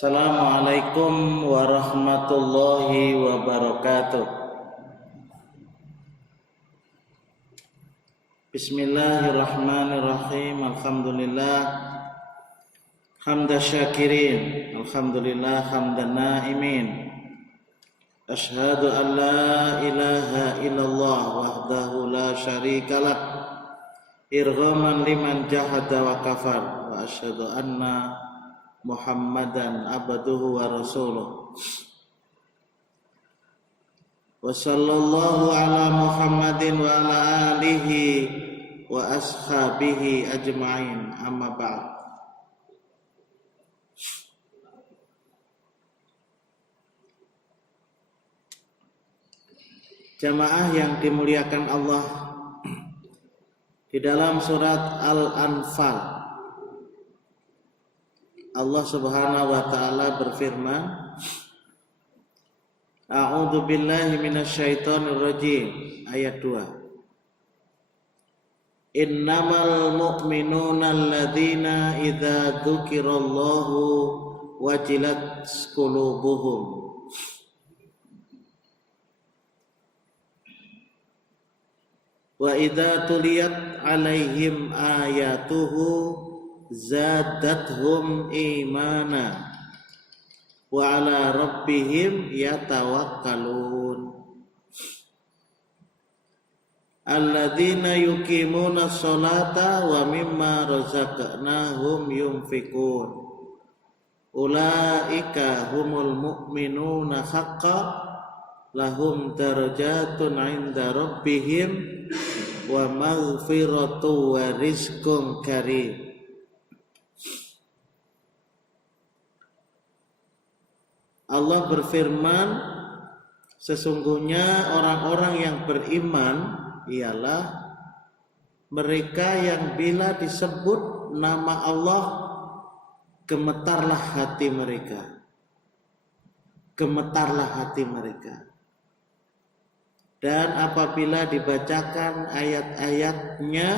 Assalamualaikum warahmatullahi wabarakatuh. Bismillahirrahmanirrahim. Alhamdulillah hamda syakirin, alhamdulillah hamdan naimin. Asyhadu an la ilaha illallah wahdahu la syarikalah, irghaman liman jahada wa kafar, wa asyhadu anna Muhammadan abduhu wa rasuluh. Wa sallallahu ala Muhammadin wa ala alihi wa ashabihi ajma'in, amma ba'd. Jamaah yang dimuliakan Allah, di dalam surat Al-Anfal Allah Subhanahu wa taala berfirman, A'udzu billahi minasyaitonir rajim, ayat 2. Innamal mu'minuna alladzina idza dzukirallahu wajilat qulubuhum wa idza tuliyat 'alaihim ayatuhu zadathum imana wa ala rabbihim yatawakkalun. Alladzina yuqimuna sholata wa mimma razaqnahum yunfikun. Ulaika humul mu'minuna haqqan lahum darajatun 'inda rabbihim wa maghfiratu wa rizqun karim. Allah berfirman, sesungguhnya orang-orang yang beriman ialah mereka yang bila disebut nama Allah gemetarlah hati mereka. Gemetarlah hati mereka. Dan apabila dibacakan ayat-ayatnya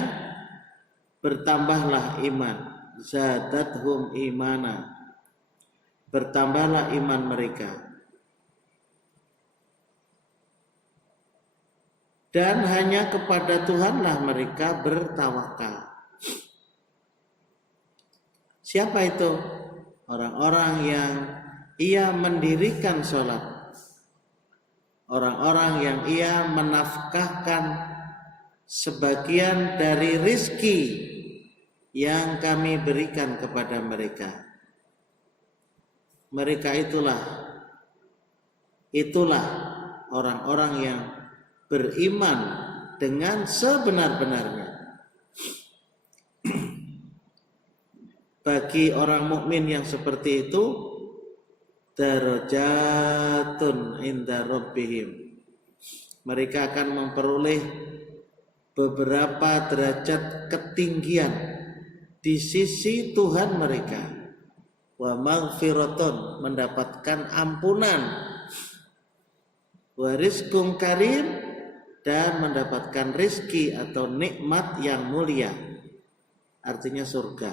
bertambahlah iman. Zadathum imana. Bertambahlah iman mereka. Dan hanya kepada Tuhanlah mereka bertawakal. Siapa itu? Orang-orang yang ia mendirikan sholat. Orang-orang yang ia menafkahkan sebagian dari rizki yang kami berikan kepada mereka. Mereka itulah orang-orang yang beriman dengan sebenar-benarnya. Bagi orang mukmin yang seperti itu, darajatun inda rabbihim. Mereka akan memperoleh beberapa derajat ketinggian di sisi Tuhan mereka. Wa maghfiratun, mendapatkan ampunan, wa rizqun karim, dan mendapatkan rizki atau nikmat yang mulia, artinya surga.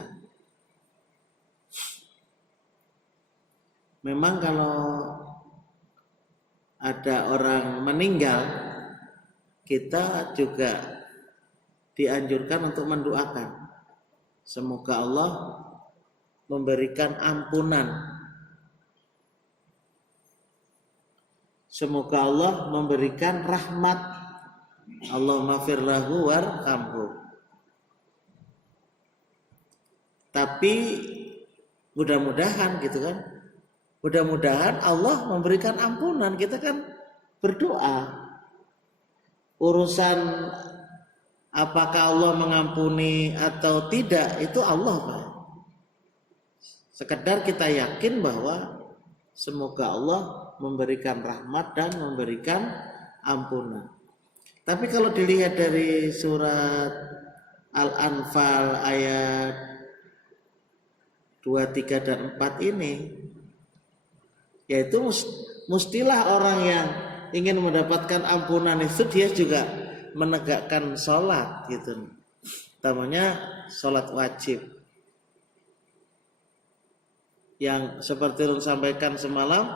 Memang kalau ada orang meninggal, kita juga dianjurkan untuk mendoakan semoga Allah memberikan ampunan. Semoga Allah memberikan rahmat. Allahumma fir lahu warhamhu. Tapi mudah-mudahan gitu kan. Mudah-mudahan Allah memberikan ampunan. Kita kan berdoa. Urusan apakah Allah mengampuni atau tidak itu Allah, Pak. Sekedar kita yakin bahwa semoga Allah memberikan rahmat dan memberikan ampunan. Tapi kalau dilihat dari surat Al-Anfal ayat 2, 3, dan 4 ini, yaitu mestilah orang yang ingin mendapatkan ampunan itu dia juga menegakkan sholat gitu. Utamanya sholat wajib. yang seperti Rul sampaikan semalam,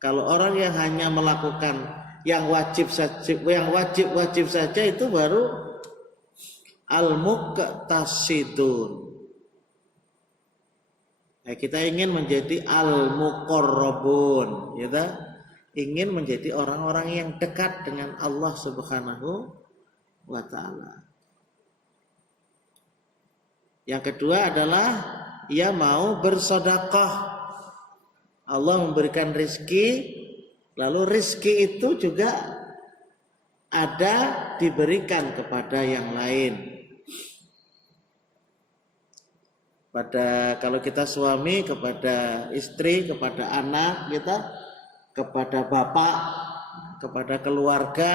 kalau orang yang hanya melakukan yang wajib saja itu baru al-muqtasidun. Nah, kita ingin menjadi al-muqarrabun, ya, ingin menjadi orang-orang yang dekat dengan Allah Subhanahu wa taala. Yang kedua adalah ia mau bersedekah. Allah memberikan rizki, lalu rizki itu juga ada diberikan kepada yang lain. Kalau kita suami kepada istri, kepada anak kita, kepada bapak, kepada keluarga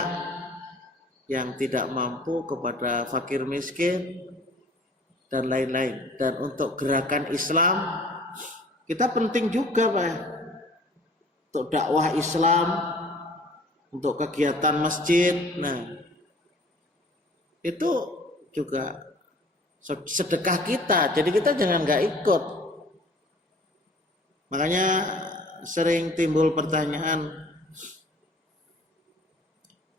yang tidak mampu, kepada fakir miskin dan lain-lain. Dan untuk gerakan Islam kita penting juga, Pak, untuk dakwah Islam, untuk kegiatan masjid. Nah, itu juga sedekah kita. Jadi kita jangan nggak ikut. Makanya sering timbul pertanyaan,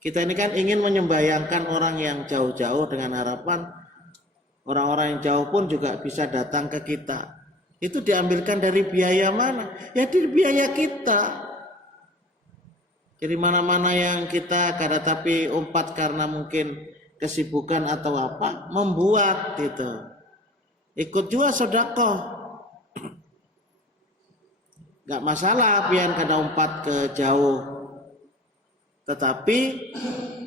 kita ini kan ingin menyembayangkan orang yang jauh-jauh dengan harapan orang-orang yang jauh pun juga bisa datang ke kita. Itu diambilkan dari biaya mana? Ya dari biaya kita. Jadi mana-mana yang kita kada tapi umpat karena mungkin kesibukan atau apa, membuat gitu. Ikut juga sedekah. Gak masalah pian kada umpat ke jauh. Tetapi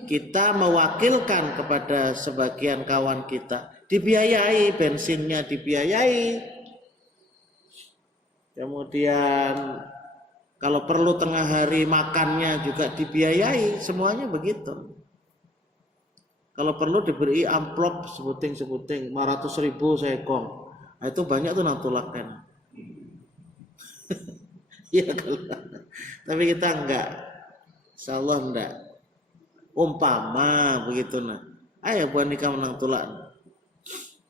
kita mewakilkan kepada sebagian kawan kita, dibiayai, bensinnya dibiayai. Kemudian kalau perlu tengah hari makannya juga dibiayai, semuanya begitu. Kalau perlu diberi amplop sebuting-sebuting 500.000 sekong. Nah, itu banyak tuh nantulakan. Iya kalau. Tapi kita enggak. Insyaallah enggak. Umpama begitu nah. Ayo buat nikah menang tulak.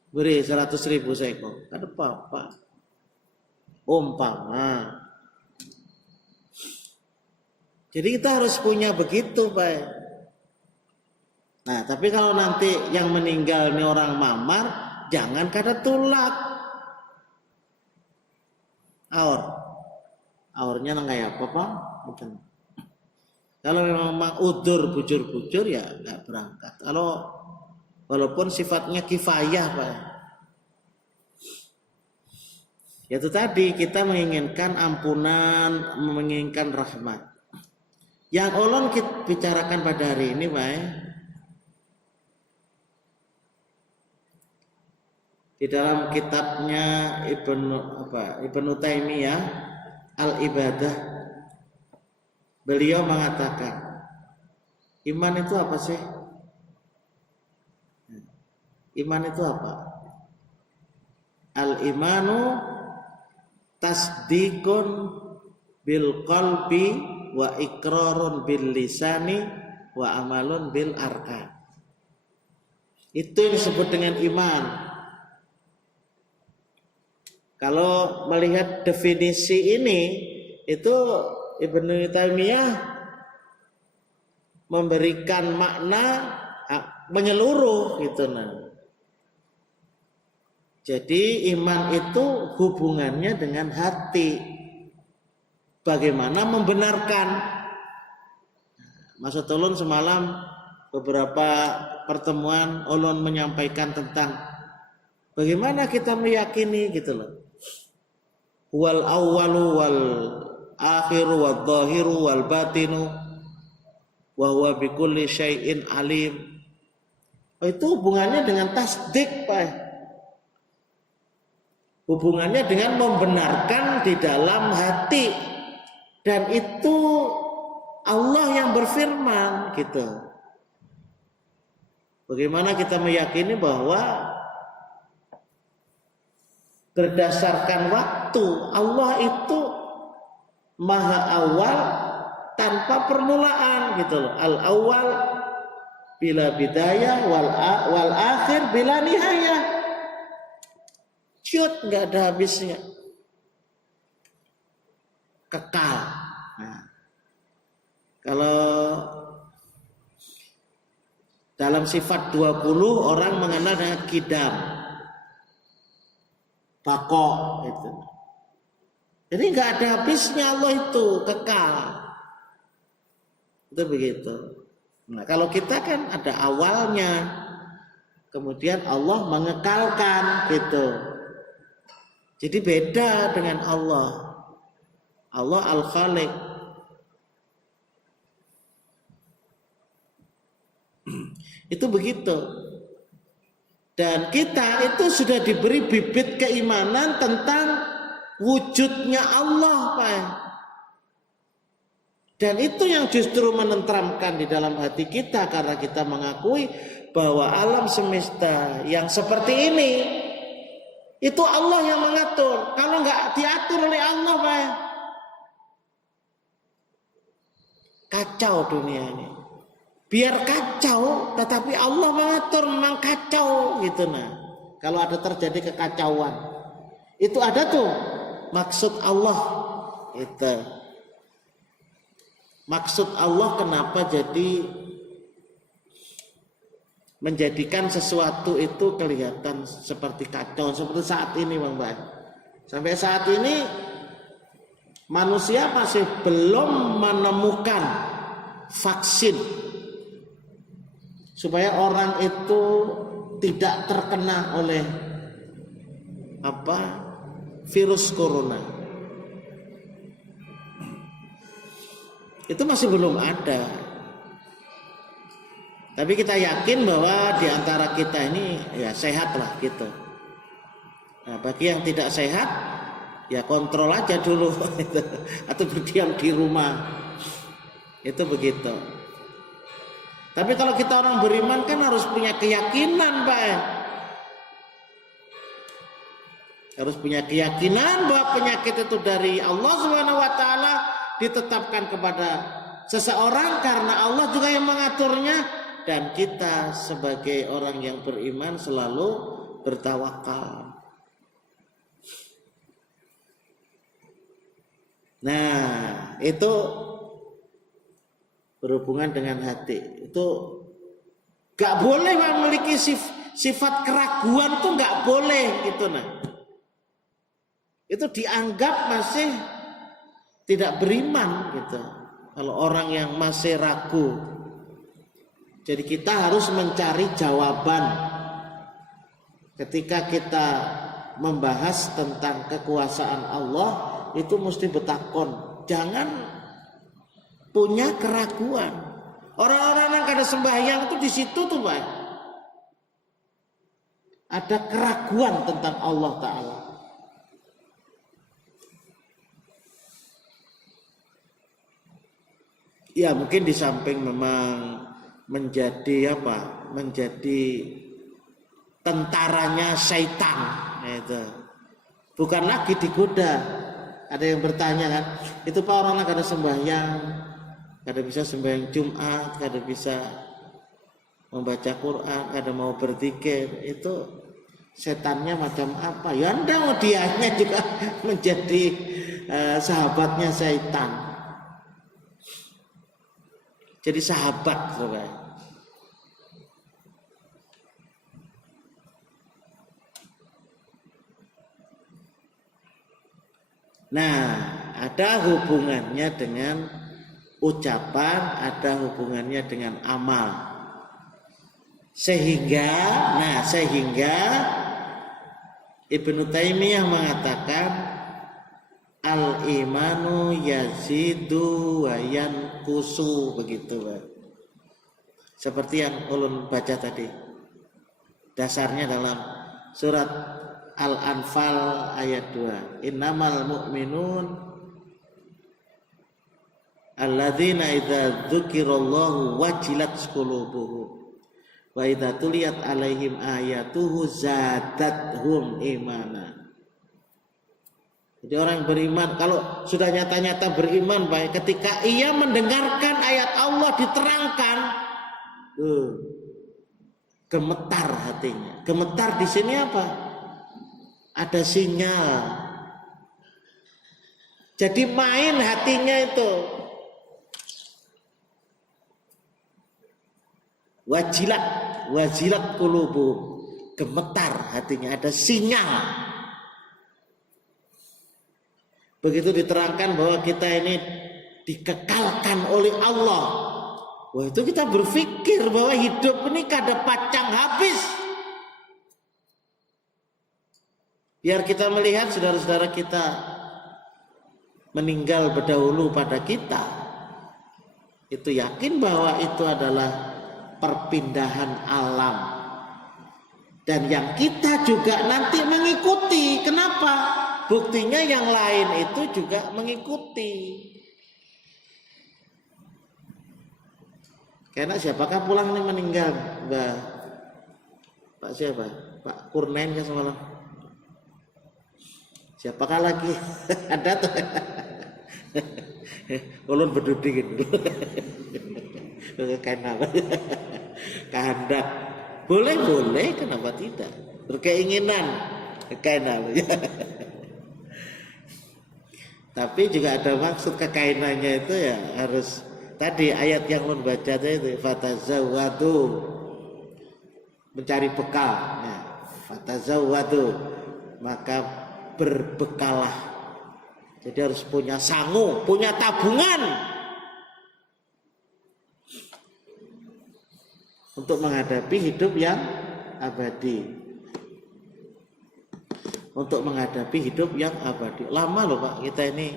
Beri 100.000 sekong. Ada apa-apa. Umpama. Jadi kita harus punya begitu, Pak. Nah, tapi kalau nanti yang meninggal ini orang mamar, jangan kada tulak. Aurnya nang kayak apa, Pak? Bukan. Kalau memang udur bujur-bujur ya nggak berangkat. Kalau walaupun sifatnya kifayah, Pak. Itu tadi kita menginginkan ampunan, menginginkan rahmat. Yang ulun kita bicarakan pada hari ini, Pak, di dalam kitabnya Ibnu Taimiyah Al-Ibadah, beliau mengatakan, iman itu apa sih? Iman itu apa? Al-imanu tasdikun bil qalbi wa iqrarun bil lisani wa amalun bil arkan. Itu yang disebut dengan iman. Kalau melihat definisi ini, itu Ibnu Taimiyah memberikan makna menyeluruh gitu nah. Jadi iman itu hubungannya dengan hati. Bagaimana membenarkan? Maksud ulun semalam beberapa pertemuan ulun menyampaikan tentang bagaimana kita meyakini gitu loh. Wal awwalu wal akhiru wal zahiru wal batinu wa huwa bikulli syai'in alim. Itu hubungannya dengan tasdik, Pak. Hubungannya dengan membenarkan di dalam hati. Dan itu Allah yang berfirman gitu. Bagaimana kita meyakini bahwa berdasarkan waktu Allah itu maha awal tanpa permulaan gitu loh. Al awal bila bidayah wal akhir bila nihayah. Cut nggak ada habisnya. kekal. Nah, kalau dalam sifat 20 orang mengenal dengan kidam, bakok itu. Jadi nggak ada habisnya Allah itu, kekal. Itu begitu. Nah, kalau kita kan ada awalnya, kemudian Allah mengekalkan gitu. Jadi beda dengan Allah. Allah Al-Khaliq. Itu begitu. Dan kita itu sudah diberi bibit keimanan tentang wujudnya Allah, Pak. Dan itu yang justru menenteramkan di dalam hati kita, karena kita mengakui bahwa alam semesta yang seperti ini itu Allah yang mengatur. Kalau nggak diatur oleh Allah, Pak, kacau dunia ini. Biar kacau, tetapi Allah mengatur, memang kacau gitu. Nah, kalau ada terjadi kekacauan, itu ada tuh maksud Allah. Itu maksud Allah kenapa jadi menjadikan sesuatu itu kelihatan seperti kacau, seperti saat ini, Bang Bay. Sampai saat ini manusia masih belum menemukan vaksin supaya orang itu tidak terkena oleh virus corona. Itu masih belum ada. Tapi kita yakin bahwa di antara kita ini ya sehat lah gitu. Nah, bagi yang tidak sehat ya kontrol aja dulu atau berdiam di rumah. Itu begitu. Tapi kalau kita orang beriman kan harus punya keyakinan, Pak. Harus punya keyakinan bahwa penyakit itu dari Allah Subhanahu wa taala, ditetapkan kepada seseorang karena Allah juga yang mengaturnya, dan kita sebagai orang yang beriman selalu bertawakal. Nah, itu berhubungan dengan hati. Itu gak boleh memiliki sifat keraguan, tuh gak boleh gitu. Nah, itu dianggap masih tidak beriman gitu. Kalau orang yang masih ragu. Jadi kita harus mencari jawaban. Ketika kita membahas tentang kekuasaan Allah, itu mesti betakon. Jangan punya keraguan. Orang-orang yang kada sembahyang itu di situ tuh, Pak. Ada keraguan tentang Allah Ta'ala. Ya mungkin di samping memang menjadi tentaranya syaitan, itu bukan lagi digoda. Ada yang bertanya kan, itu Pak, orang kada sembahyang, kada bisa sembahyang Jumat, kada bisa membaca Quran, kada mau berzikir, itu setannya macam apa? Ya ndak, dianya juga menjadi sahabatnya syaitan. Jadi sahabat, saudara. Nah, ada hubungannya dengan ucapan, ada hubungannya dengan amal. Sehingga Ibnu Taimiyah mengatakan al-imanu yazidu wa yanqusu, begitu, Pak. Seperti yang ulun baca tadi. Dasarnya dalam surat Al-Anfal ayat 2. Innamal mu'minun alladzina idza dzukirallahu wajilat qulubuhum wa idza tuliyat alaihim ayatuhu zadathum imana. Jadi orang beriman, kalau sudah nyata-nyata beriman, baik ketika ia mendengarkan ayat Allah diterangkan, gemetar hatinya. Gemetar di sini apa? Ada sinyal Jadi main hatinya itu. Wajilat qulubu, gemetar hatinya, ada sinyal. Begitu diterangkan bahwa kita ini dikekalkan oleh Allah, wah itu kita berpikir bahwa hidup ini kada pacang habis. Biar kita melihat saudara-saudara kita meninggal berdahulu pada kita, itu yakin bahwa itu adalah perpindahan alam, dan yang kita juga nanti mengikuti. Kenapa? Buktinya yang lain itu juga mengikuti. Karena siapakah pulang nih meninggal? Pak siapa? Pak Kurnain kan semalam. Siapakah lagi? Ada tuh. Ulun berdudi gitu. Kehendak. Boleh, kenapa tidak? Berkeinginan, kekainan. Tapi juga ada maksud kekainannya itu ya harus tadi ayat yang ulun baca itu fatazawwadu, mencari bekal. Ya, fatazawwadu, maka berbekalah. Jadi harus punya sangu, punya tabungan untuk menghadapi hidup yang abadi. Untuk menghadapi hidup yang abadi. Lama loh Pak, kita ini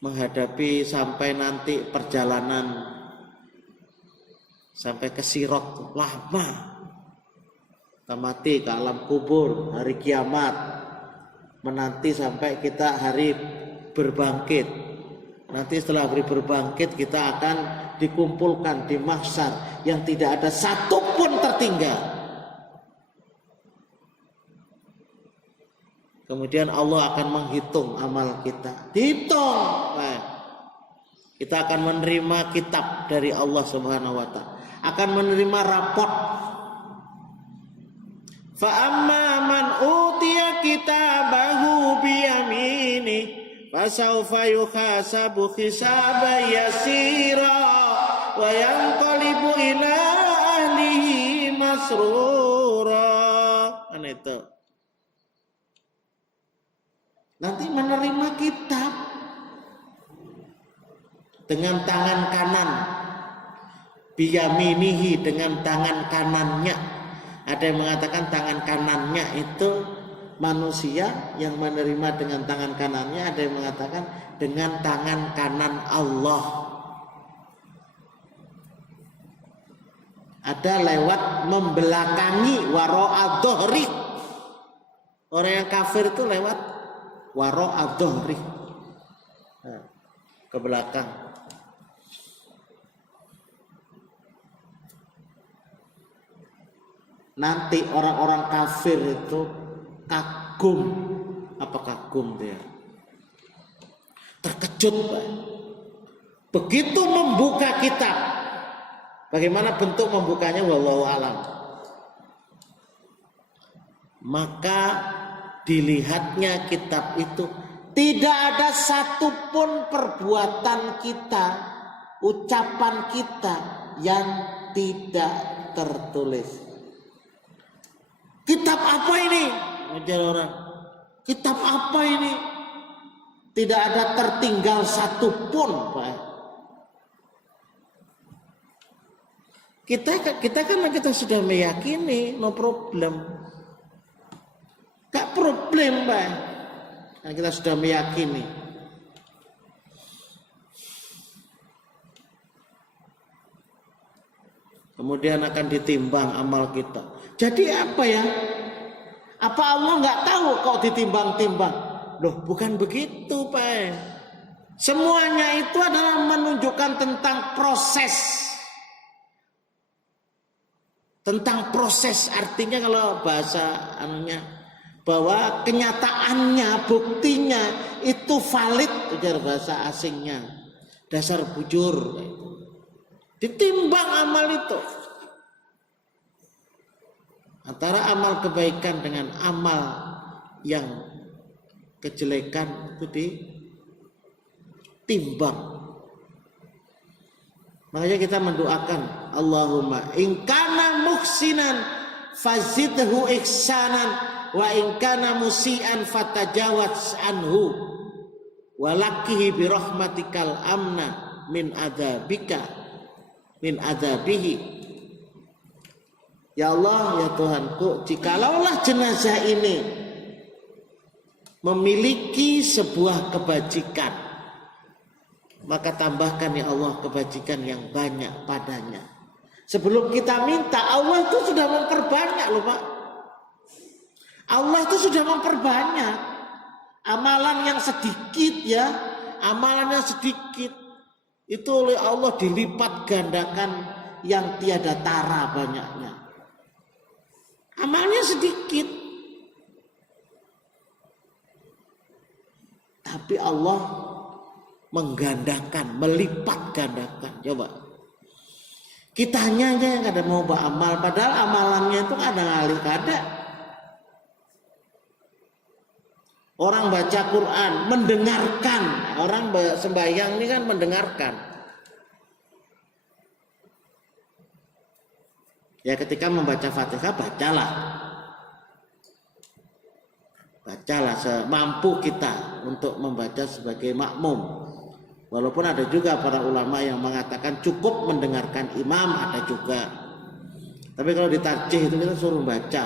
menghadapi sampai nanti perjalanan sampai ke Sirat, lama. Kita mati ke alam kubur, hari kiamat, menanti sampai kita hari berbangkit. Nanti setelah hari berbangkit kita akan dikumpulkan di mahsyar yang tidak ada satupun tertinggal. Kemudian Allah akan menghitung amal kita. Dihitung. Nah, kita akan menerima kitab dari Allah Subhanahu wa taala. Akan menerima raport. Fa amma man utiya kitabahu biyamini fasawfa yuhasabu hisaban yasira wa yanqalibu ila ahlihi masrura. Itu. Nanti menerima kitab dengan tangan kanan, biyaminihi, dengan tangan kanannya. Ada yang mengatakan tangan kanannya itu manusia yang menerima dengan tangan kanannya, ada yang mengatakan dengan tangan kanan Allah. Ada lewat membelakangi wara'a dhuhri. Orang yang kafir itu lewat wara'a dhuhri, ke belakang. Nanti orang-orang kafir itu kagum. Apa kagum dia? Terkejut, Pak. Begitu membuka kitab. Bagaimana bentuk membukanya? Wallahu alam. Maka dilihatnya kitab itu, tidak ada satupun perbuatan kita, ucapan kita yang tidak tertulis. Kitab apa ini? Ngejar orang. Kitab apa ini? Tidak ada tertinggal satupun, Pak. Kita sudah meyakini, no problem. Gak problem, Pak. Nah, kita sudah meyakini. Kemudian akan ditimbang amal kita. Jadi apa ya? Apa Allah nggak tahu kok ditimbang-timbang? Loh, bukan begitu, Pak. Semuanya itu adalah menunjukkan tentang proses. Tentang proses, artinya kalau bahasa anunya, bahwa kenyataannya, buktinya itu valid, ujar bahasa asingnya, dasar bujur. Ditimbang amal itu, antara amal kebaikan dengan amal yang kejelekan itu timbang. Makanya kita mendoakan, Allahumma in kana muhsinan fazidhu ihsanan wa in kana musian fatajawaz anhu walakihi birahmatikal amna min adzabika min adzabihi. Ya Allah, ya Tuhanku, jikalaulah jenazah ini memiliki sebuah kebajikan, maka tambahkan ya Allah kebajikan yang banyak padanya. Sebelum kita minta, Allah itu sudah memperbanyak loh Pak. Allah itu sudah memperbanyak. Amalan yang sedikit ya, amalan yang sedikit itu oleh Allah dilipat gandakan yang tiada tara banyaknya. Amalnya sedikit, tapi Allah menggandakan, melipat gandakan. Coba kitanya aja yang kada mau beramal, padahal amalannya itu kadang-kadang ada. Orang baca Quran, mendengarkan, orang sembahyang ini kan mendengarkan. Ya ketika membaca Fatihah, bacalah semampu kita untuk membaca sebagai makmum. Walaupun ada juga para ulama yang mengatakan cukup mendengarkan imam, ada juga. Tapi kalau ditarjih itu kita suruh baca.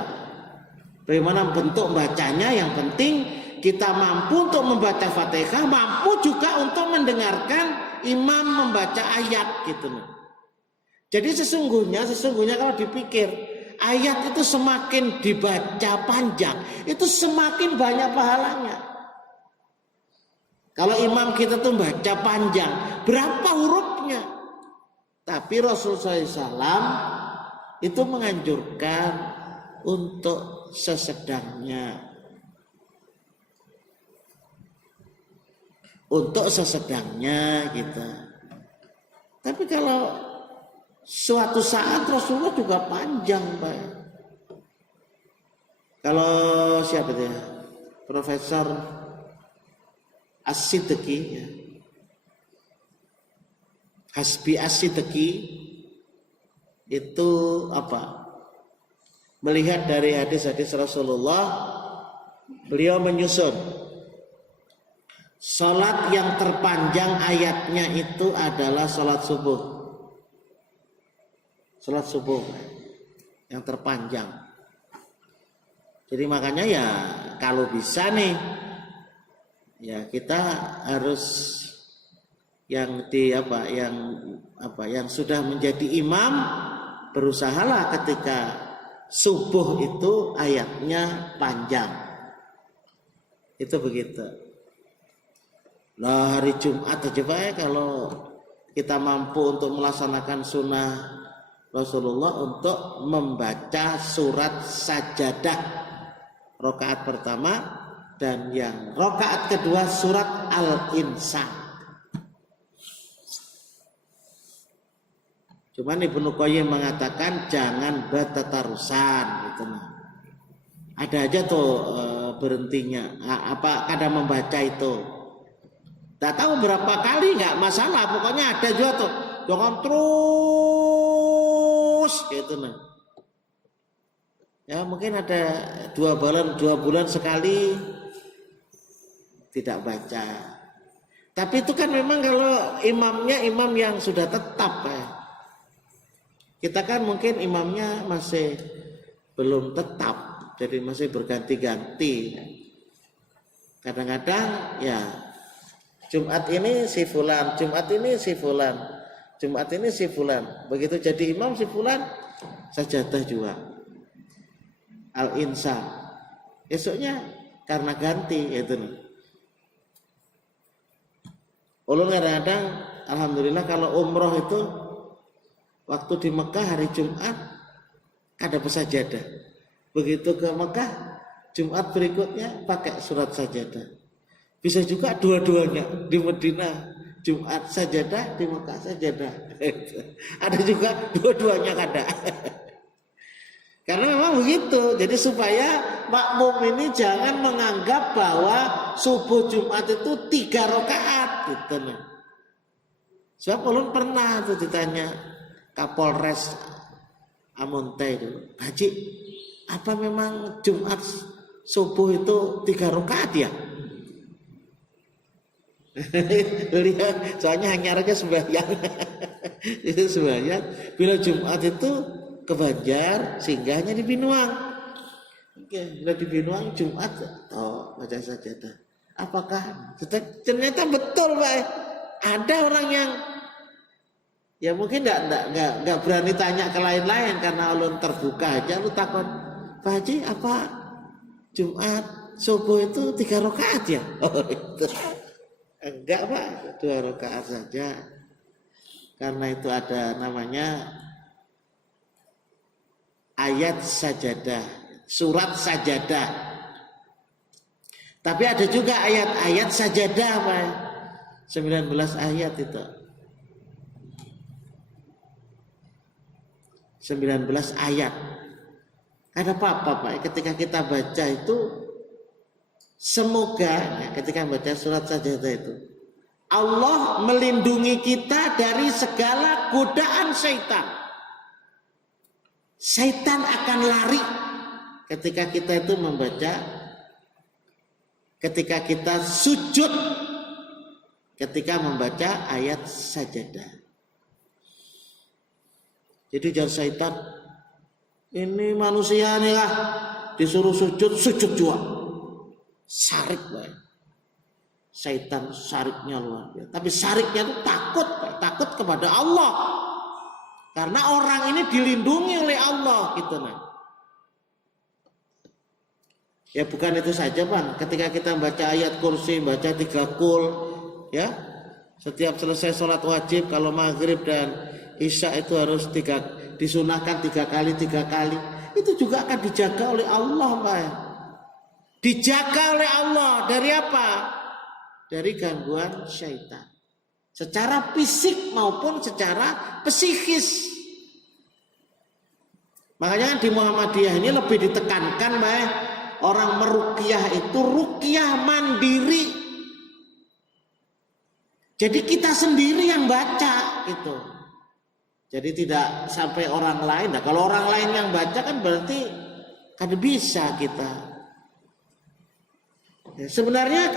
Bagaimana bentuk bacanya, yang penting kita mampu untuk membaca Fatihah, mampu juga untuk mendengarkan imam membaca ayat gitu. Jadi sesungguhnya kalau dipikir, ayat itu semakin dibaca panjang, itu semakin banyak pahalanya. Kalau imam kita tuh baca panjang, berapa hurufnya? Tapi Rasulullah SAW itu menganjurkan untuk sesedangnya. Untuk sesedangnya gitu. Tapi kalau suatu saat Rasulullah juga panjang Pak. Kalau siapa dia? Profesor As-Siddiqi ya. Hasbi As-Siddiqi itu apa? Melihat dari hadis-hadis Rasulullah, beliau menyusun salat yang terpanjang ayatnya itu adalah salat subuh. Salat subuh yang terpanjang. Jadi makanya ya kalau bisa nih, ya kita harus yang sudah menjadi imam, berusahalah ketika subuh itu ayatnya panjang. Itu begitu. Nah hari Jumat aja Pak ya, kalau kita mampu untuk melaksanakan sunnah Rasulullah untuk membaca surat Sajadah rakaat pertama dan yang rakaat kedua surat Al-Insan. Cuman Ibnu Qayyim mengatakan jangan batatarusan gitu. Ada aja tuh berhentinya. Kadang membaca itu. Tak tahu berapa kali nggak masalah, pokoknya ada juga tuh. Jangan terus gitu nah. Ya mungkin ada 2 bulan sekali tidak baca. Tapi itu kan memang kalau imamnya imam yang sudah tetap ya. Kita kan mungkin imamnya masih belum tetap, jadi masih berganti-ganti. Kadang-kadang ya Jumat ini si fulan, Jumat ini si fulan, Jumat ini si fulan. Begitu jadi imam si fulan, sajadah juga. Al-Insan. Esoknya karena ganti itu nih. Ulun kadang-kadang alhamdulillah kalau umroh itu waktu di Mekah hari Jumat ada pesajadah. Begitu ke Mekah Jumat berikutnya pakai surat sajadah. Bisa juga dua-duanya di Madinah Jumat sajadah, di Mekah sajadah. Ada juga dua-duanya ada. Karena memang begitu. Jadi supaya makmum ini jangan menganggap bahwa subuh Jumat itu 3 rakaat. gitu nah. Sebab ulun pernah tuh ditanya Kapolres Amonte itu, Haji, apa memang Jumat subuh itu 3 rakaat ya? Lihat, soalnya hanya aja sembahyang. Itu sembahyang. Bila Jumat itu ke Banjar, singgahnya di Binuang. Oke, bila di Binuang Jumat, oh baca sajadah. Apakah ternyata betul, Pak? Ada orang yang ya mungkin enggak berani tanya ke lain-lain karena ulun terbuka aja lu takut, Pak Haji, apa Jumat subuh itu 3 rakaat ya? Oh, itu. Enggak Pak, 2 rakaat saja. Karena itu ada namanya ayat sajadah, surat sajadah. Tapi ada juga ayat-ayat sajadah Pak. 19 ayat itu. 19 ayat. Ada apa-apa Pak? Ketika kita baca itu, semoga ya, ketika baca surat sajadah itu, Allah melindungi kita dari segala godaan syaitan. Syaitan akan lari ketika kita itu membaca, ketika kita sujud, ketika membaca ayat sajadah. Jadi jangan syaitan, ini manusia nih lah, disuruh sujud, sujud juga. Sarik Pak. Syaitan sariknya luar biasa. Tapi sariknya itu takut, Pak. Takut kepada Allah. Karena orang ini dilindungi oleh Allah gitu nah. Ya bukan itu saja Pak. Ketika kita baca ayat kursi, baca 3 kul, ya. Setiap selesai sholat wajib, kalau maghrib dan isya itu harus disunahkan 3 kali. Itu juga akan dijaga oleh Allah Pak. Dijaga oleh Allah dari apa? Dari gangguan syaitan. Secara fisik maupun secara psikis. Makanya di Muhammadiyah ini lebih ditekankan Pak, orang meruqyah itu ruqyah mandiri. Jadi kita sendiri yang baca gitu. Jadi tidak sampai orang lain. Nah, kalau orang lain yang baca kan berarti kan bisa kita. Ya, sebenarnya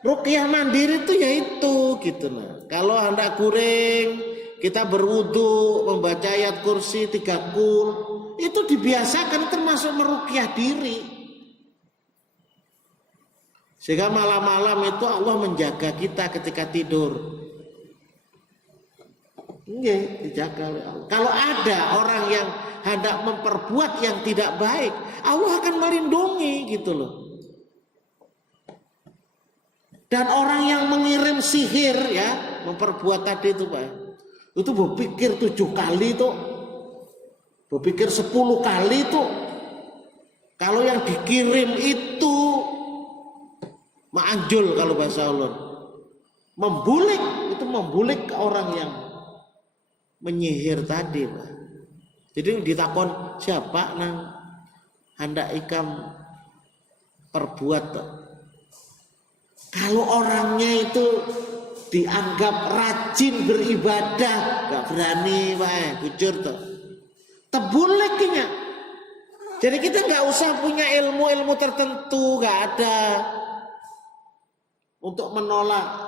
ruqyah mandiri itu yaitu gitu nah. Kalau hendak guring, kita berwudu, membaca ayat kursi 3 kul, itu dibiasakan termasuk meruqyah diri. Sehingga malam-malam itu Allah menjaga kita ketika tidur. Iya, dijaga oleh Allah. Kalau ada orang yang hendak memperbuat yang tidak baik, Allah akan melindungi gitu loh. Dan orang yang mengirim sihir ya, memperbuat tadi itu Pak, itu berpikir 7 kali tuh, berpikir 10 kali tuh. Kalau yang dikirim itu ma'anjul kalau bahasa Allah, membulik ke orang yang menyihir tadi Pak. Jadi ditakon siapa nang hendak ikam perbuat tuh. Kalau orangnya itu dianggap rajin beribadah, gak berani Pak, bujur tuh. Tebuliknya. Jadi kita gak usah punya ilmu tertentu, gak ada. Untuk menolak.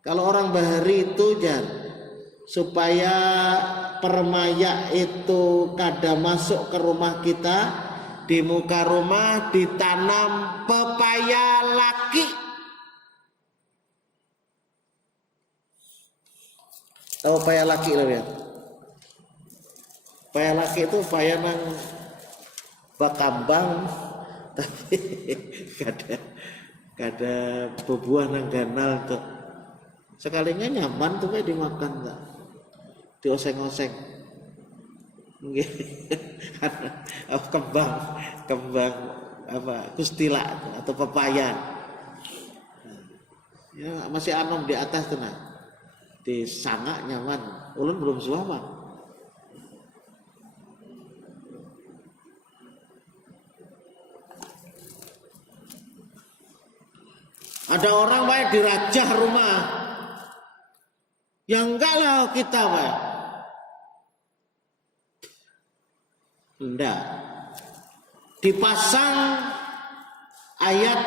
Kalau orang bahari itu jangan. Supaya permaya itu kada masuk ke rumah kita, di muka rumah ditanam pepaya laki. Tahu pepaya laki loh ya? Pepaya laki itu pepaya nang bakambang tapi kada berbuah nang ganal tuh. Sekalinya nyaman tuh kayak dimakan enggak? Dioseng-oseng. Nggih. kembang apa? Kustila atau pepaya. Ya masih anom di atas tuh nah. Disangak nyaman. Ulun belum suama. Ada Ada orang Pak dirajah rumah. Ya enggak lah kita Pak. Enggak. Dipasang ayat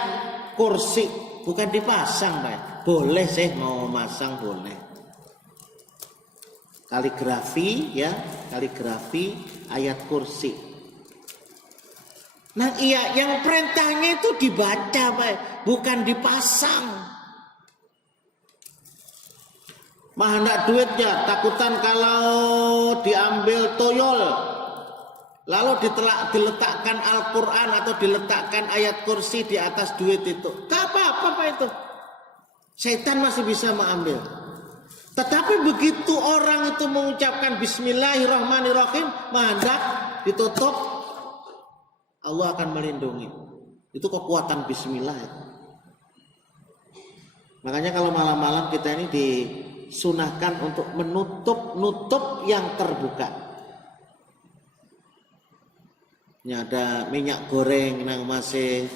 kursi, bukan dipasang Pak. Boleh sih mau masang boleh. Kaligrafi ya, kaligrafi ayat kursi. Nah iya, yang perintahnya itu dibaca Pak, bukan dipasang. Mah hendak duitnya, takutan kalau diambil toyol, lalu diletakkan Al-Quran atau diletakkan ayat kursi di atas duit itu. Gak apa-apa Pak itu. Setan masih bisa mengambil. Tetapi begitu orang itu mengucapkan Bismillahirrahmanirrahim, mah hendak ditutup, Allah akan melindungi. Itu kekuatan bismillah. Makanya kalau malam-malam kita ini disunahkan untuk menutup yang terbuka. Ini ada minyak goreng yang masih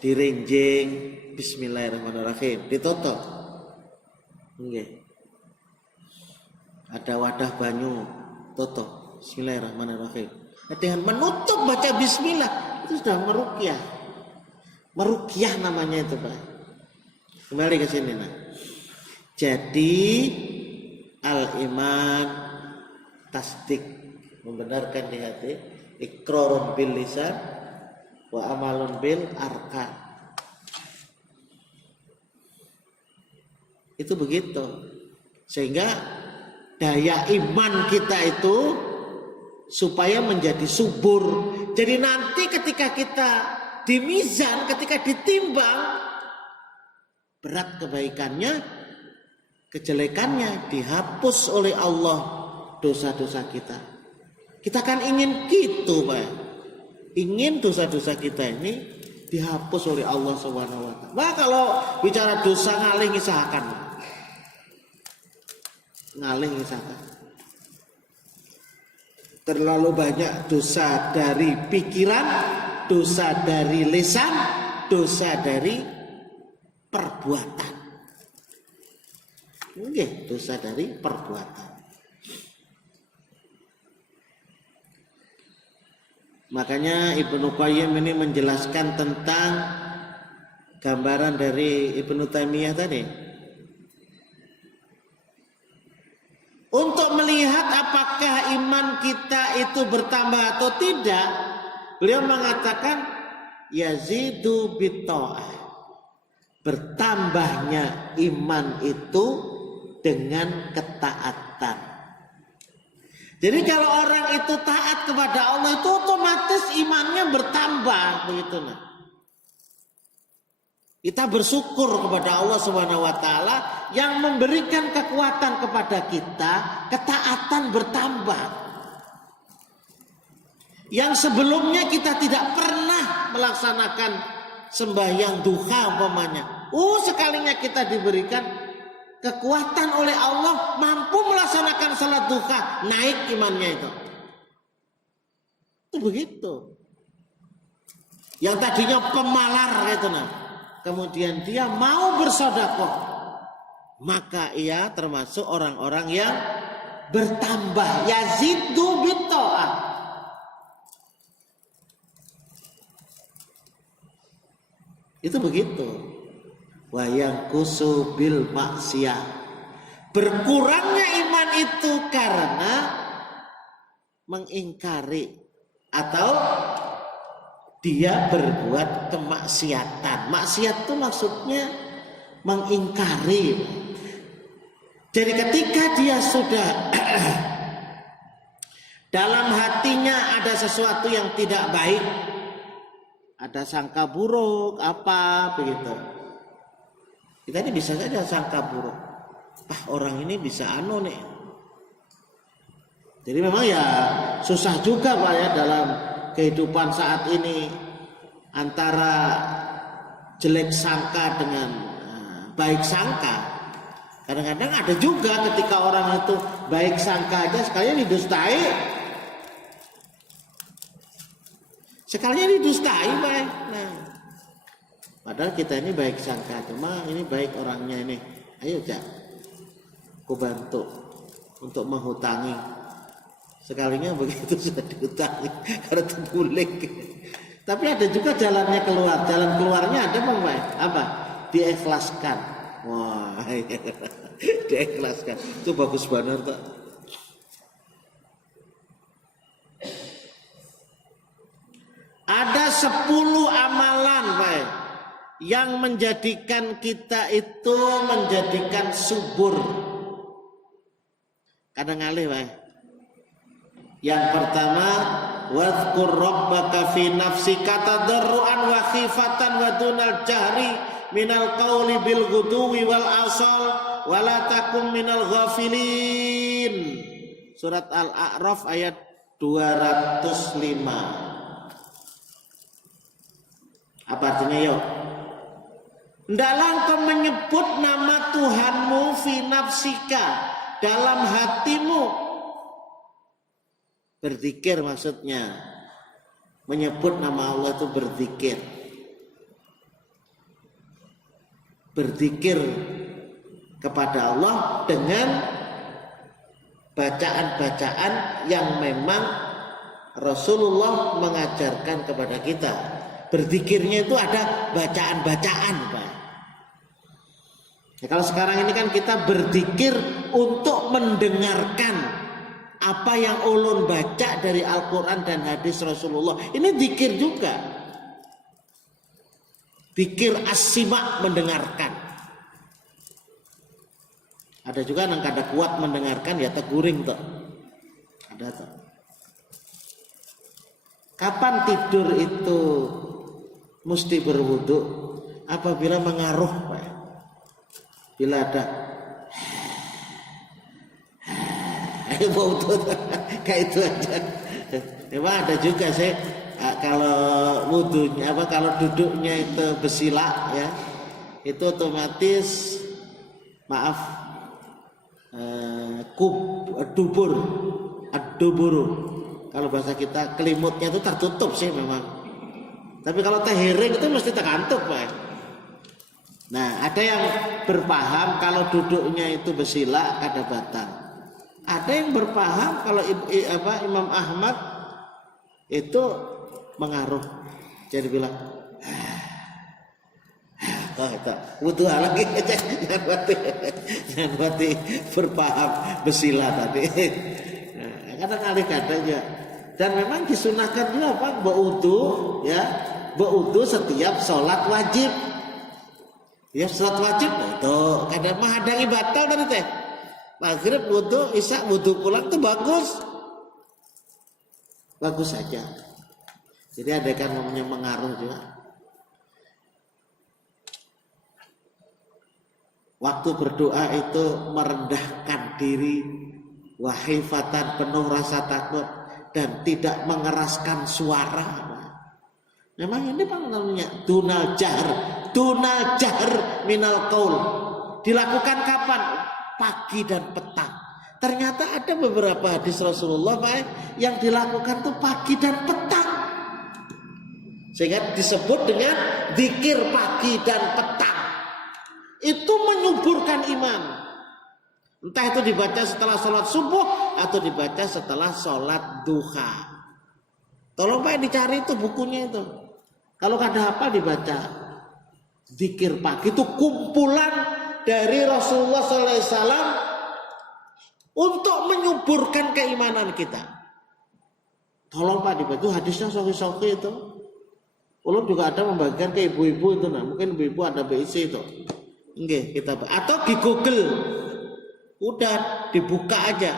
direnjing, bismillahirrahmanirrahim, ditutup. Okay. Ada wadah banyu, tutup, bismillahirrahmanirrahim. Dengan menutup baca bismillah itu sudah meruqyah. Meruqyah namanya itu Pak. Kembali ke sini nah. Jadi al-iman tasdik, membenarkan di hati, iqrarun bil lisan wa amalun bil arkan. Itu begitu. Sehingga daya iman kita itu supaya menjadi subur. Jadi nanti ketika kita di mizan, ketika ditimbang, berat kebaikannya, kejelekannya dihapus oleh Allah dosa-dosa kita. Kita kan ingin gitu Pak. Ingin dosa-dosa kita ini dihapus oleh Allah SWT. Nah kalau bicara dosa ngalih ngisahkan. Ngalih ngisahkan. Terlalu banyak dosa dari pikiran, dosa dari lisan, dosa dari perbuatan. Oke, dosa dari perbuatan. Makanya Ibnu Qayyim ini menjelaskan tentang gambaran dari Ibnu Taimiyah tadi. Untuk melihat apakah iman kita itu bertambah atau tidak, beliau mengatakan yazidu bitta'ah. Bertambahnya iman itu dengan ketaatan. Jadi kalau orang itu taat kepada Allah itu otomatis imannya bertambah begitu nah. Kita bersyukur kepada Allah Subhanahu wa taala yang memberikan kekuatan kepada kita, ketaatan bertambah. Yang sebelumnya kita tidak pernah melaksanakan sembahyang duha umpamanya. Sekalinya kita diberikan kekuatan oleh Allah mampu melaksanakan salat duha, naik imannya itu. Itu begitu. Yang tadinya pemalar gitu nah. Kemudian dia mau bersedekah, maka ia termasuk orang-orang yang bertambah, yazidu bitta'ah. Itu begitu. Wa yanqusu bil maksiyah. Berkurangnya iman itu karena mengingkari atau dia berbuat kemaksiatan. Maksiat itu maksudnya mengingkari. Jadi ketika dia sudah dalam hatinya ada sesuatu yang tidak baik, ada sangka buruk apa begitu. Kita ini bisa saja sangka buruk. Orang ini bisa anu nih. Jadi memang ya susah juga Pak ya dalam kehidupan saat ini antara jelek sangka dengan baik sangka. Kadang-kadang ada juga ketika orang itu baik sangka aja sekalian didustai. Sekalian didustai Pak. Nah, Padahal kita ini baik sangka, cuma ini baik orangnya ini. Ayo Cak, aku bantu untuk menghutangi. Sekalinya begitu sudah dihutangi karena terbulik. Tapi ada juga jalannya keluar. Jalan keluarnya ada apa? Diikhlaskan. Wah, diikhlaskan. Itu bagus banget tuh. Ada 10 amalan, Pak, yang menjadikan kita itu menjadikan subur. Kadang ngalih, Pak. Yang pertama, wadhkur rabbaka fi nafsika tadarruan wa khifatan wa dunal jahri minal qawli bil ghuduwi wal asal wa la takum minal ghafilin. Surat Al-A'raf ayat 205. Apa artinya yuk? Hendaklah engkau menyebut nama Tuhanmu fi nafsika, dalam hatimu. Berzikir maksudnya. Menyebut nama Allah itu berzikir. Berzikir kepada Allah dengan bacaan-bacaan yang memang Rasulullah mengajarkan kepada kita. Berzikirnya itu ada bacaan-bacaan, Pak. Ya, kalau sekarang ini kan kita berzikir untuk mendengarkan apa yang ulun baca dari Al-Quran dan hadis Rasulullah. Ini zikir juga. Zikir as-simak, mendengarkan. Ada juga yang kada kuat mendengarkan ya teguring tuh. Ada tuh. Kapan tidur itu mesti berwudu? Apabila mengaruh, Pak. Bila ada bau kayak itu aja. Memang ada juga sih kalau wudunya kalau duduknya itu bersila ya, itu otomatis dubur ad-duburu. Kalau bahasa kita kelimutnya itu tertutup sih memang. Tapi kalau terhiring itu mesti terkantuk, Pak. Nah, ada yang berpaham kalau duduknya itu bersila ada batang. Ada yang berpaham kalau Imam Ahmad itu mengaruh. Jadi bilang, itu wudu lagi, jangan berarti berpaham bersila tadi. Nah, kadang-kadang ya. Dan memang disunahkan juga Pak, berwudu ya, berwudu setiap sholat wajib. Ya sholat wajib itu kadang menghadangi batal tadi teh. Maghrib wudu, isya wudu pulang itu bagus. Bagus saja. Jadi ada kan namanya mengaruh juga. Waktu berdoa itu merendahkan diri, wahifatan, penuh rasa takut dan tidak mengeraskan suara. Memang ini Pak namanya dunal jahr minal qaul. Dilakukan kapan? Pagi dan petang. Ternyata ada beberapa hadis Rasulullah Pak yang dilakukan tuh pagi dan petang. Sehingga disebut dengan zikir pagi dan petang. Itu menyuburkan iman. Entah itu dibaca setelah sholat subuh atau dibaca setelah sholat duha. Tolong Pak dicari itu bukunya itu. Kalau ada apa dibaca. Zikir pagi itu kumpulan dari Rasulullah SAW untuk menyuburkan keimanan kita. Tolong Pak dibaca hadisnya sohi-sohi itu. Ulun juga ada membagikan ke ibu-ibu itu, nah mungkin ibu-ibu ada BIC itu. Nggih, kita atau di Google udah dibuka aja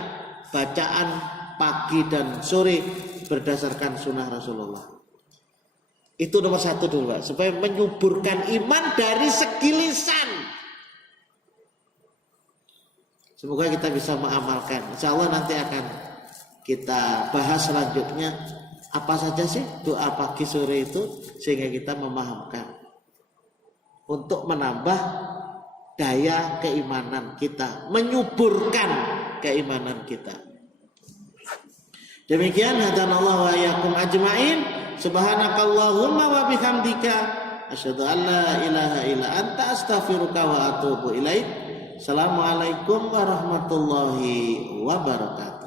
bacaan pagi dan sore berdasarkan sunnah Rasulullah. Itu nomor satu dulu Pak, supaya menyuburkan iman dari segi lisan. Semoga kita bisa mengamalkan. Insya Allah nanti akan kita bahas selanjutnya apa saja sih doa pagi sore itu sehingga kita memahamkan untuk menambah daya keimanan kita, menyuburkan keimanan kita. Demikian hadanallahu wa iyyakum ajmain. Subhanakallahumma wa bihamdika asyhadu an la ilaha illa anta astaghfiruka wa atubu ilaik. Assalamualaikum warahmatullahi wabarakatuh.